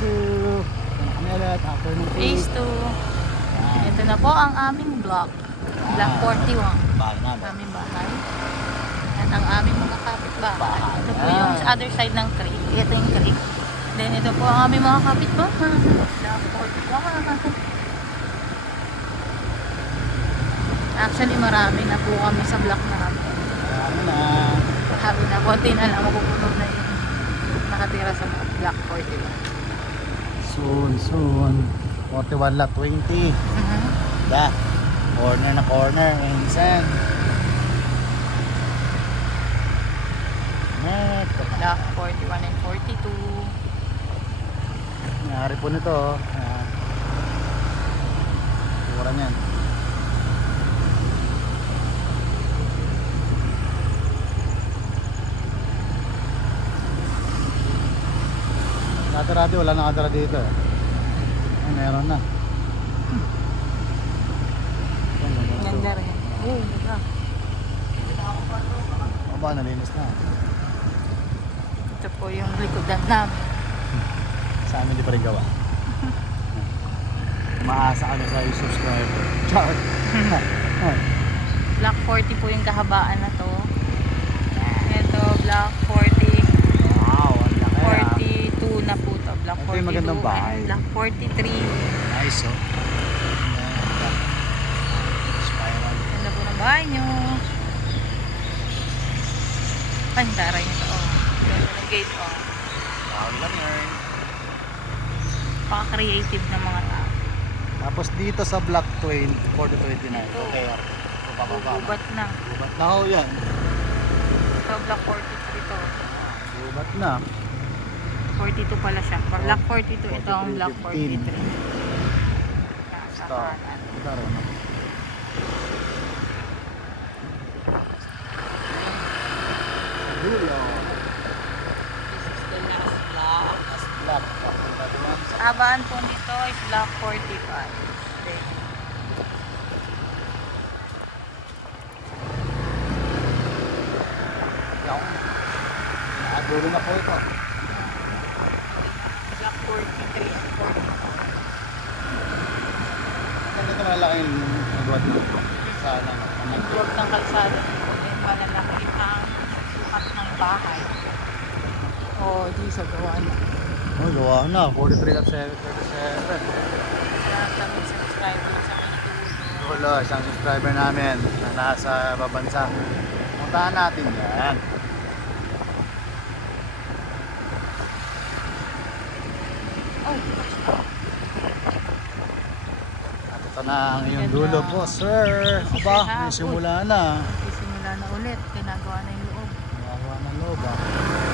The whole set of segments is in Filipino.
2. Kami ulit after ng Phase 2. Ito na po ang aming block. Block 41. Bahay namin. Aming bahay. Yan ang aming mga kapitbahay. Bahay. Ito po yung sa other side ng creek. Ito yung creek. Then ito po ang aming mga kapitbahay. Block 41. Actually, marami na po kami sa block namin. Marami na. Sabi na, konti na lang mapupuno na yung nakatira sa block 41. Soon, soon. 41 lot 20. Mhm. Da. Corner na corner. Minsan. Net. Block 41 and 42. Nangyari po nito. oh. Ayan. Tura niyan. Dati-dati wala nakatira dito eh. Ay, meron na. Ito, meron to. Ganda rin. Oh, ganda. Aba, nalinis na. Ito po yung likodan namin. Sa amin di pa rin gawa. Maasa kami sa subscriber. Char! Block 40 po yung kahabaan na to. Ito, block 40. wow, ang laki ah. 42 na po to. Block Ito 42 yung magandang bahay. and block 43. Nice oh. Ganda. Spiral. Ganda po ng bahay nyo. Pandaray nito. Oh. Ganda ng gate. Oh. Wow lang yan. Paka-creative ng mga tao. Tapos dito sa block 20, 4029. Okay, ito pababa. Gubat na. Gubat na ho yan. Ito, block 43 to. Gubat na. 42 pala siya. Block 42. Ito ang 43, block 15. 43. Nasa Ito. kanan. Dulo. This is the last block. Last block. Sa Habaan po nito is block 45. Then, Yung. Nakadulo na po ito. block 43 and 44. Ganda ito malaki yung nagawa dito. Sana. Ang huwag ng kalsada ay malalaki ang sukat ng bahay. O, di sa gawa na. Oh, gawa na. 43 at 37. Kaya kami subscriber sa Manitulog. Wala, isang subscriber namin na nasa babansa. Puntahan natin yan. Oh, At ito na ang iyong dulo po, sir. Aba, may simula na. Isimula na ulit. Ginagawa na yung loob. Gawa ng loob ah.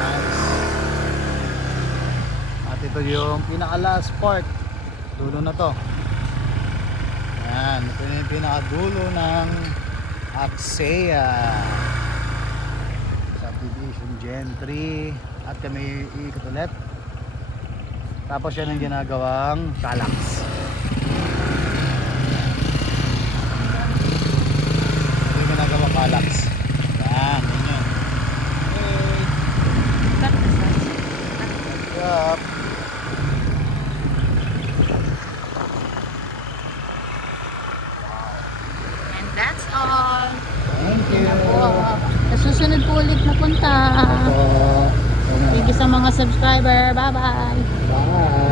Nice. At ito yung pinaka-last part. Dulo na to. Yan, ito yung pinaka-dulo ng Axea. Subdivision Gen 3. At kami iikot ulit. Tapos yan ang ginagawang Calax. susunod po ulit na punta. Opo. Thank you sa mga subscriber. Bye-bye. Bye. -bye. Bye.